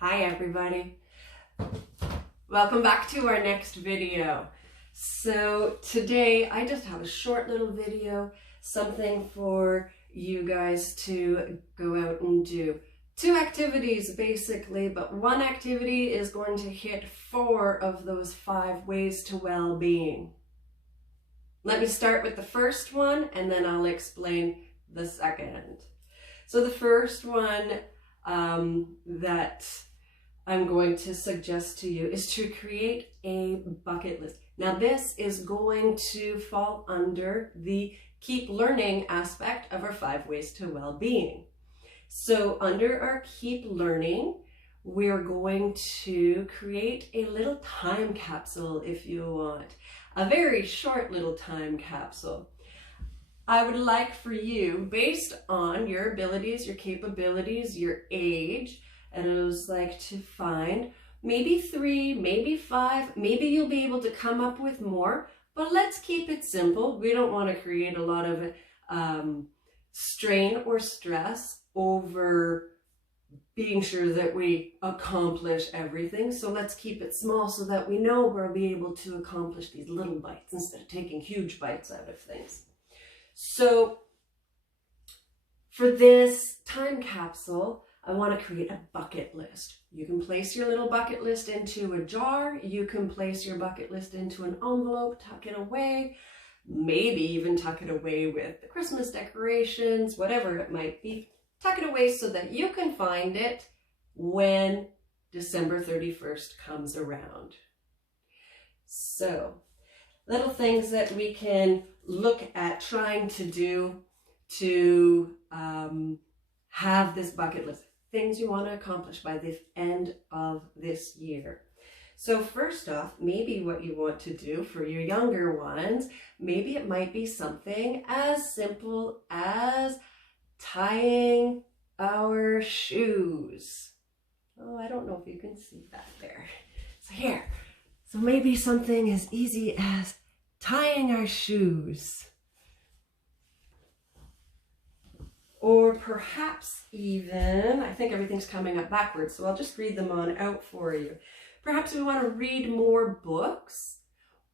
Hi everybody, welcome back to our next video. So today I just have a short little video, something for you guys to go out and do. 2 activities basically, but one activity is going to hit 4 of those 5 ways to well-being. Let me start with the first one and then I'll explain the second. So the first one that I'm going to suggest to you is to create a bucket list. Now this is going to fall under the keep learning aspect of our 5 ways to well-being. So under our keep learning, we're going to create a little time capsule if you want, a very short little time capsule. I would like for you, based on your abilities, your capabilities, your age, and I was like to find maybe 3, maybe 5, maybe you'll be able to come up with more, but let's keep it simple. We don't want to create a lot of strain or stress over being sure that we accomplish everything. So let's keep it small so that we know we'll be able to accomplish these little bites instead of taking huge bites out of things. So for this time capsule, I want to create a bucket list. You can place your little bucket list into a jar. You can place your bucket list into an envelope, tuck it away, maybe even tuck it away with the Christmas decorations, whatever it might be. Tuck it away so that you can find it when December 31st comes around. So, little things that we can look at trying to do to have this bucket list. Things you want to accomplish by the end of this year. So first off, maybe what you want to do for your younger ones, maybe it might be something as simple as tying our shoes. Oh, I don't know if you can see that there. So here. So maybe something as easy as tying our shoes. Or perhaps even, I think everything's coming up backwards, so I'll just read them on out for you. Perhaps we want to read more books,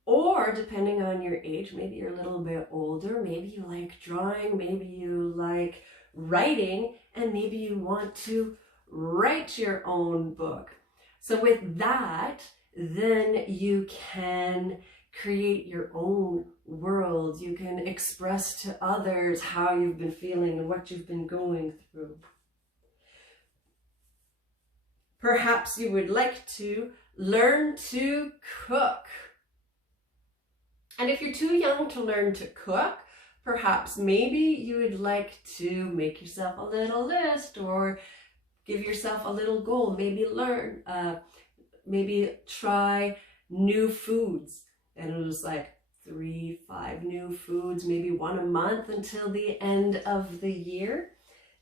or depending on your age, maybe you're a little bit older, maybe you like drawing, maybe you like writing, and maybe you want to write your own book. So with that, then you can create your own world. You can express to others how you've been feeling and what you've been going through. Perhaps you would like to learn to cook. And if you're too young to learn to cook, perhaps maybe you would like to make yourself a little list or give yourself a little goal. Maybe learn, maybe try new foods. And it was like 3, 5 new foods, maybe 1 a month until the end of the year.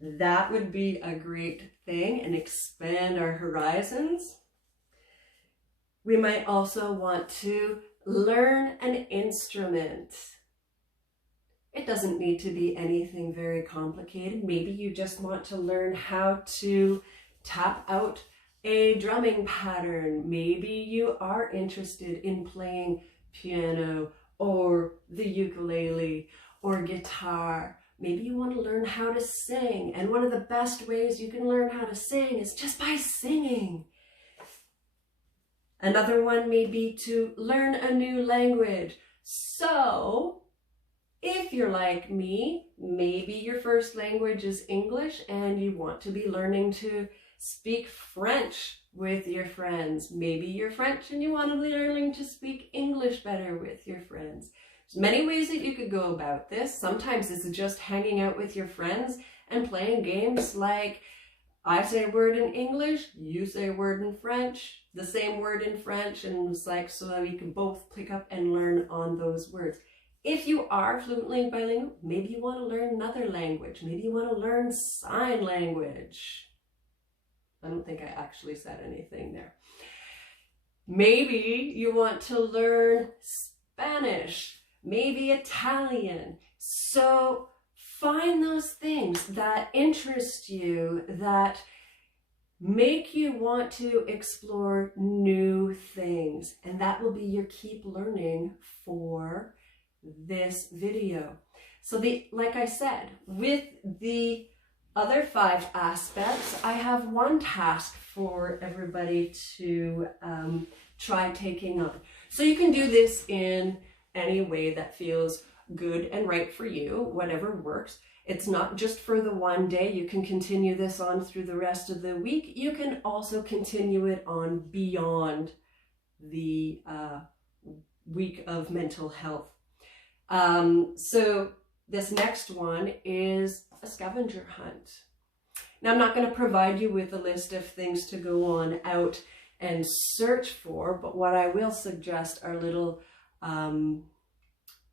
That would be a great thing and expand our horizons. We might also want to learn an instrument. It doesn't need to be anything very complicated. Maybe you just want to learn how to tap out a drumming pattern. Maybe you are interested in playing piano or the ukulele or guitar. Maybe you want to learn how to sing. And one of the best ways you can learn how to sing is just by singing. Another one may be to learn a new language. So if you're like me, maybe your first language is English and you want to be learning to speak French with your friends. Maybe you're French and you want to be learning to speak English better with your friends. There's many ways that you could go about this. Sometimes it's just hanging out with your friends and playing games like I say a word in English, you say a word in French, the same word in French, and it's like so that we can both pick up and learn on those words. If you are fluently bilingual, maybe you want to learn another language. Maybe you want to learn sign language. I don't think I actually said anything there. Maybe you want to learn Spanish, maybe Italian. So find those things that interest you, that make you want to explore new things. And that will be your keep learning for this video. So like I said, with the other 5 aspects, I have one task for everybody to try taking on. So you can do this in any way that feels good and right for you, whatever works. It's not just for the one day. You can continue this on through the rest of the week. You can also continue it on beyond the week of mental health. So this next one is a scavenger hunt. Now, I'm not going to provide you with a list of things to go on out and search for, but what I will suggest are little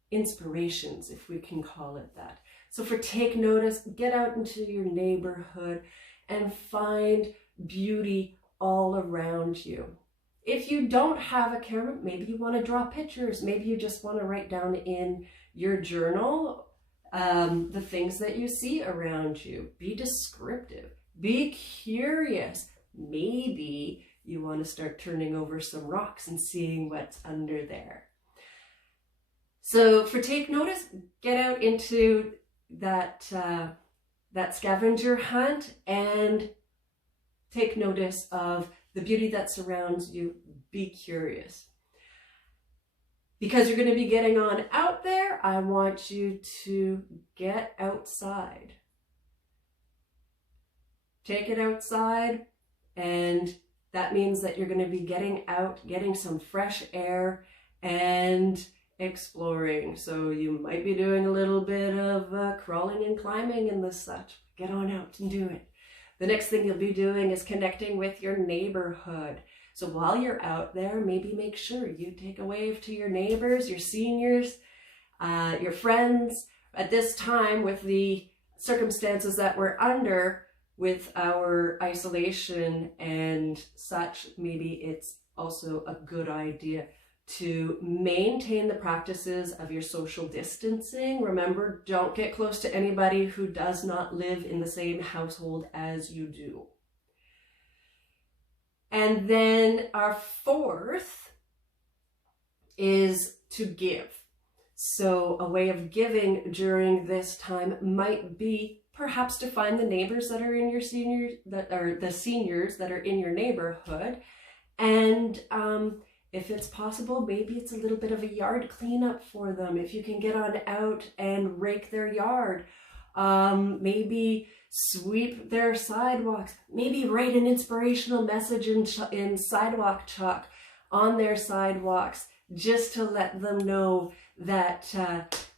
inspirations, if we can call it that. So for take notice, get out into your neighborhood and find beauty all around you. If you don't have a camera, maybe you want to draw pictures. Maybe you just want to write down in your journal the things that you see around you. Be descriptive. Be curious. Maybe you want to start turning over some rocks and seeing what's under there. So for take notice, get out into that scavenger hunt and take notice of the beauty that surrounds you. Be curious. Because you're going to be getting on out there, I want you to get outside. Take it outside, and that means that you're going to be getting out, getting some fresh air, and exploring. So you might be doing a little bit of crawling and climbing and the such. Get on out and do it. The next thing you'll be doing is connecting with your neighborhood. So while you're out there, maybe make sure you take a wave to your neighbors, your seniors, your friends. At this time, with the circumstances that we're under with our isolation and such, maybe it's also a good idea to maintain the practices of your social distancing. Remember, don't get close to anybody who does not live in the same household as you do. And then our 4th is to give. So a way of giving during this time might be perhaps to find the neighbors that are in your seniors, that are the seniors that are in your neighborhood. And if it's possible, maybe it's a little bit of a yard cleanup for them. If you can get on out and rake their yard, maybe sweep their sidewalks, maybe write an inspirational message in sidewalk chalk on their sidewalks, just to let them know that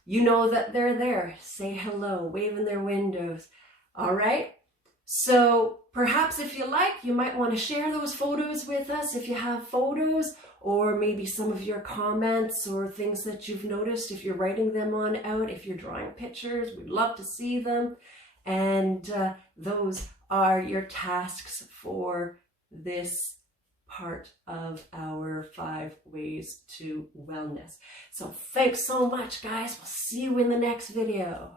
you know that they're there. Say hello, wave in their windows. All right. So perhaps if you like, you might want to share those photos with us if you have photos, or maybe some of your comments or things that you've noticed if you're writing them on out. If you're drawing pictures, we'd love to see them. And those are your tasks for this part of our 5 ways to wellness. So thanks so much, guys. We'll see you in the next video.